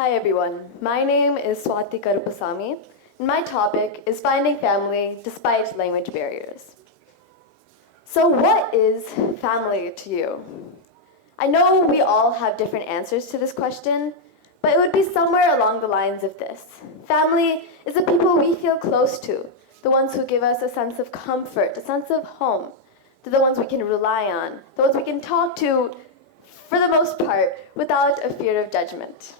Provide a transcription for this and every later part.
Hi everyone, my name is Swati Karuppusami, and my topic is finding family despite language barriers. So what is family to you? I know we all have different answers to this question, but it would be somewhere along the lines of this. Family is the people we feel close to, the ones who give us a sense of comfort, a sense of home. They're the ones we can rely on, the ones we can talk to, for the most part, without a fear of judgment.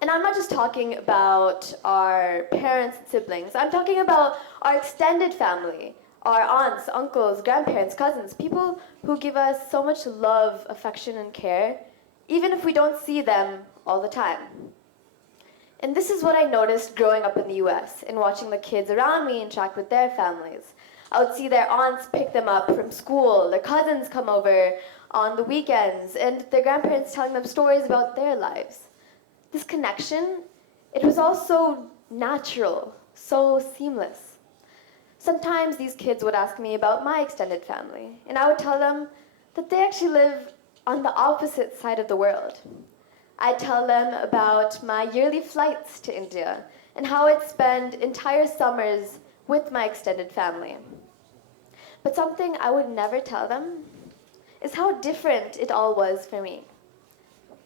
And I'm not just talking about our parents and siblings. I'm talking about our extended family, our aunts, uncles, grandparents, cousins, people who give us so much love, affection, and care, even if we don't see them all the time. And this is what I noticed growing up in the US and watching the kids around me interact with their families. I would see their aunts pick them up from school, their cousins come over on the weekends, and their grandparents telling them stories about their lives. This connection, it was all so natural, so seamless. Sometimes these kids would ask me about my extended family, and I would tell them that they actually live on the opposite side of the world. I'd tell them about my yearly flights to India and how I'd spend entire summers with my extended family. But something I would never tell them is how different it all was for me.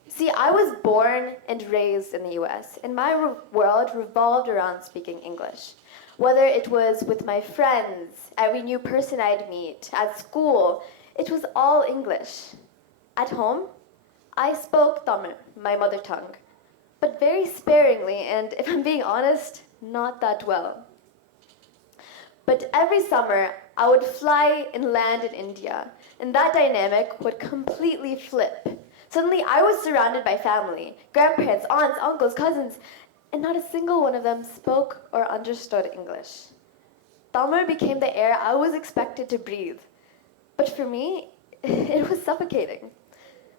See, I was born and raised in the US, and my world revolved around speaking English. Whether it was with my friends, every new person I'd meet, at school, it was all English. At home, I spoke Tamil, my mother tongue, but very sparingly, and if I'm being honest, not that well. But every summer, I would fly and land in India, and that dynamic would completely flip. Suddenly, I was surrounded by family, grandparents, aunts, uncles, cousins, and not a single one of them spoke or understood English. Tamil became the air I was expected to breathe. But for me, it was suffocating.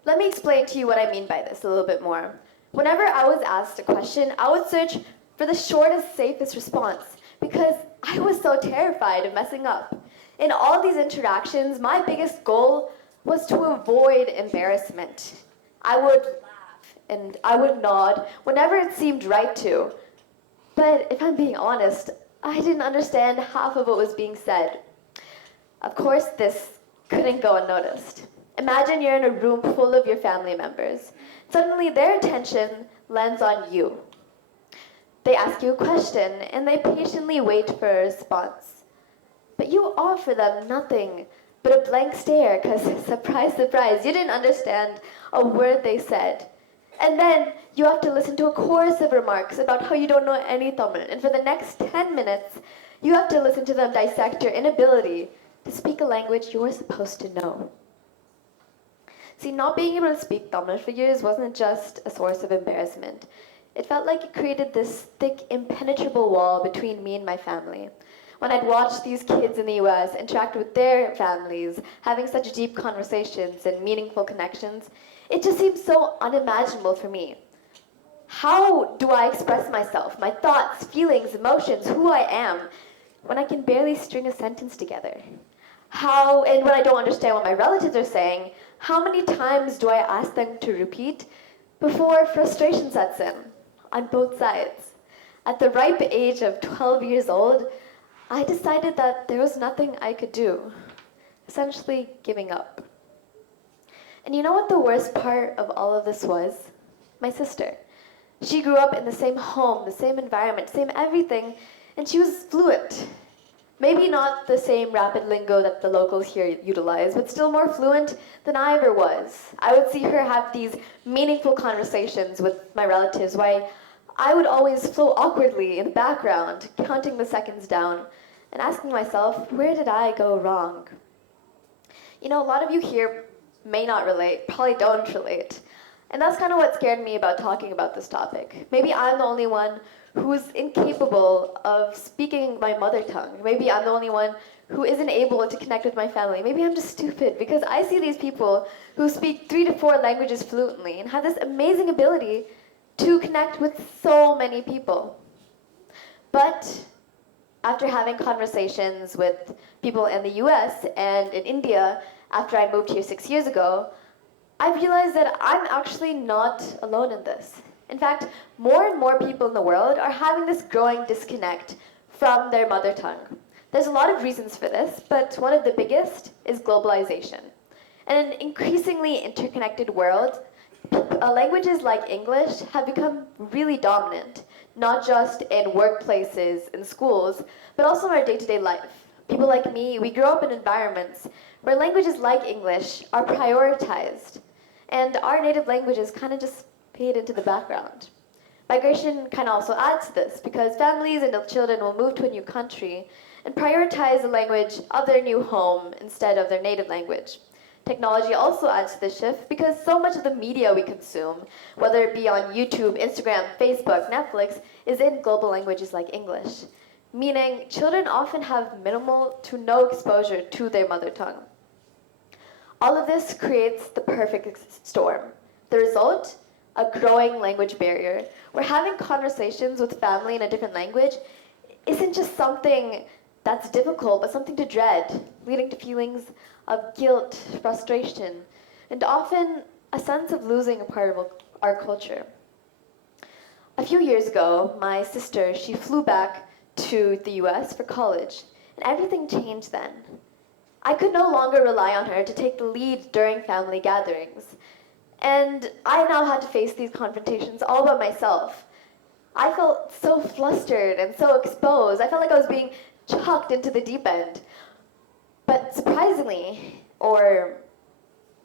Let me explain to you what I mean by this a little bit more. Whenever I was asked a question, I would search for the shortest, safest response because I was so terrified of messing up. In all these interactions, my biggest goal was to avoid embarrassment. I would laugh and I would nod whenever it seemed right to. But if I'm being honest, I didn't understand half of what was being said. Of course, this couldn't go unnoticed. Imagine you're in a room full of your family members. Suddenly, their attention lands on you. They ask you a question, and they patiently wait for a response. But you offer them nothing but a blank stare, because surprise, surprise, you didn't understand a word they said. And then you have to listen to a chorus of remarks about how you don't know any Tamil. And for the next 10 minutes, you have to listen to them dissect your inability to speak a language you're supposed to know. See, not being able to speak Tamil for years wasn't just a source of embarrassment. It felt like it created this thick, impenetrable wall between me and my family. When I'd watch these kids in the US interact with their families, having such deep conversations and meaningful connections, it just seemed so unimaginable for me. How do I express myself, my thoughts, feelings, emotions, who I am, when I can barely string a sentence together? How, and when I don't understand what my relatives are saying, how many times do I ask them to repeat before frustration sets in, on both sides? At the ripe age of 12 years old, I decided that there was nothing I could do, essentially giving up. And you know what the worst part of all of this was? My sister. She grew up in the same home, the same environment, same everything, and she was fluent. Maybe not the same rapid lingo that the locals here utilize, but still more fluent than I ever was. I would see her have these meaningful conversations with my relatives while I would always flow awkwardly in the background, counting the seconds down and asking myself, where did I go wrong? You know, a lot of you here may not relate, probably don't relate. And that's kind of what scared me about talking about this topic. Maybe I'm the only one who's incapable of speaking my mother tongue. Maybe I'm the only one who isn't able to connect with my family. Maybe I'm just stupid because I see these people who speak 3 to 4 languages fluently and have this amazing ability to connect with so many people. But after having conversations with people in the US and in India, after I moved here 6 years ago, I realized that I'm actually not alone in this. In fact, more and more people in the world are having this growing disconnect from their mother tongue. There's a lot of reasons for this, but one of the biggest is globalization. In an increasingly interconnected world, languages like English have become really dominant, not just in workplaces and schools, but also in our day-to-day life. People like me, we grow up in environments where languages like English are prioritized, and our native languages kind of just fade into the background. Migration kind of also adds to this because families and children will move to a new country and prioritize the language of their new home instead of their native language. Technology also adds to this shift because so much of the media we consume, whether it be on YouTube, Instagram, Facebook, Netflix, is in global languages like English, meaning children often have minimal to no exposure to their mother tongue. All of this creates the perfect storm. The result? A growing language barrier, where having conversations with family in a different language isn't just something that's difficult, but something to dread, leading to feelings of guilt, frustration, and often a sense of losing a part of our culture. A few years ago, my sister, she flew back to the US for college, and everything changed then. I could no longer rely on her to take the lead during family gatherings, and I now had to face these confrontations all by myself. I felt so flustered and so exposed. I felt like I was being chucked into the deep end. But surprisingly, or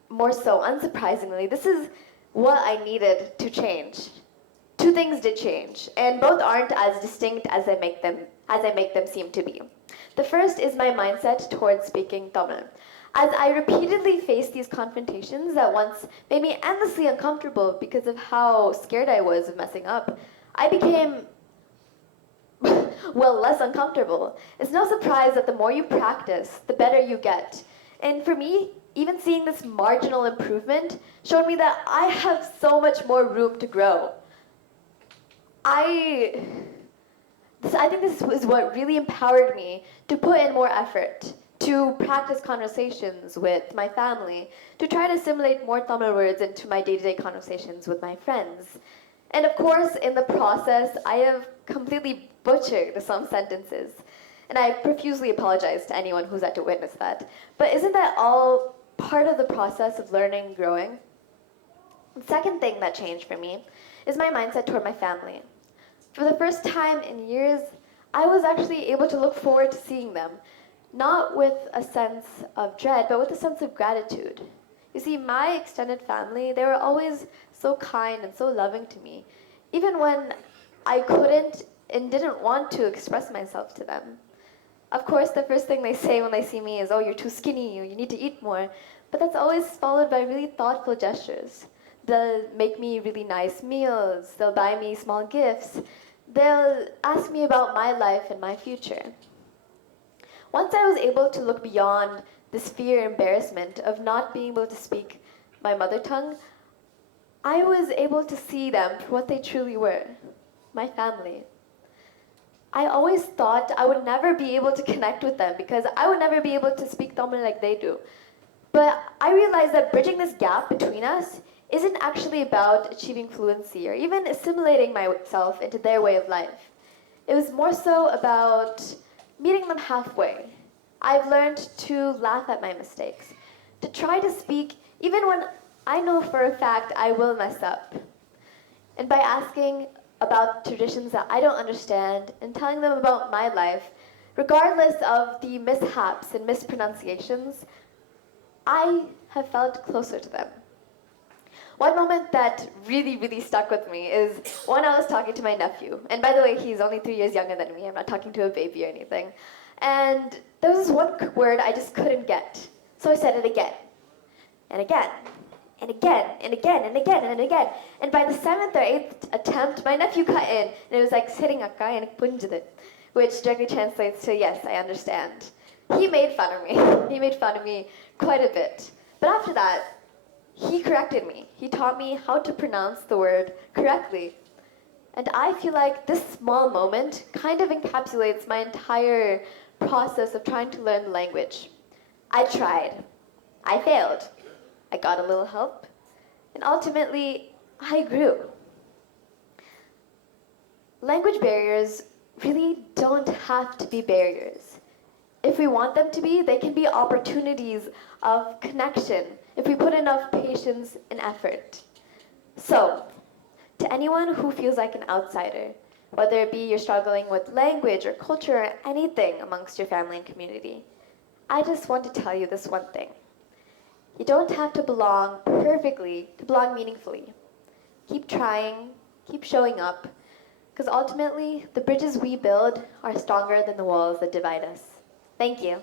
more so unsurprisingly, this is what I needed to change. Two things did change, and both aren't as distinct as I make them seem to be. The first is my mindset towards speaking Tamil. As I repeatedly faced these confrontations that once made me endlessly uncomfortable because of how scared I was of messing up, I became well, less uncomfortable. It's no surprise that the more you practice, the better you get. And for me, even seeing this marginal improvement showed me that I have so much more room to grow. I think this is what really empowered me to put in more effort, to practice conversations with my family, to try to assimilate more Tamil words into my day-to-day conversations with my friends. And of course, in the process, I have completely butchered some sentences. And I profusely apologize to anyone who's had to witness that. But isn't that all part of the process of learning and growing? The second thing that changed for me is my mindset toward my family. For the first time in years, I was actually able to look forward to seeing them, not with a sense of dread, but with a sense of gratitude. You see, my extended family, they were always so kind and so loving to me, even when I couldn't and didn't want to express myself to them. Of course, the first thing they say when they see me is, "Oh, you're too skinny, or you need to eat more." But that's always followed by really thoughtful gestures. They'll make me really nice meals, they'll buy me small gifts, they'll ask me about my life and my future. Once I was able to look beyond this fear and embarrassment of not being able to speak my mother tongue, I was able to see them for what they truly were, my family. I always thought I would never be able to connect with them because I would never be able to speak Tamil like they do. But I realized that bridging this gap between us isn't actually about achieving fluency or even assimilating myself into their way of life. It was more so about meeting them halfway. I've learned to laugh at my mistakes, to try to speak even when I know for a fact I will mess up. And by asking about traditions that I don't understand and telling them about my life, regardless of the mishaps and mispronunciations, I have felt closer to them. One moment that really stuck with me is when I was talking to my nephew. And by the way, he's only 3 years younger than me. I'm not talking to a baby or anything. And there was this one word I just couldn't get. So I said it again, and again, and again, and again, and again, and again. And by the 7th or 8th attempt, my nephew cut in, and it was like, "Sitting akka enak punjadu," which directly translates to, "Yes, I understand." He made fun of me. He made fun of me quite a bit. But after that, he corrected me. He taught me how to pronounce the word correctly. And I feel like this small moment kind of encapsulates my entire process of trying to learn the language. I tried. I failed. I got a little help. And ultimately, I grew. Language barriers really don't have to be barriers. If we want them to be, they can be opportunities of connection if we put enough patience and effort. So, to anyone who feels like an outsider, whether it be you're struggling with language or culture or anything amongst your family and community, I just want to tell you this one thing. You don't have to belong perfectly to belong meaningfully. Keep trying, keep showing up, because ultimately, the bridges we build are stronger than the walls that divide us. Thank you.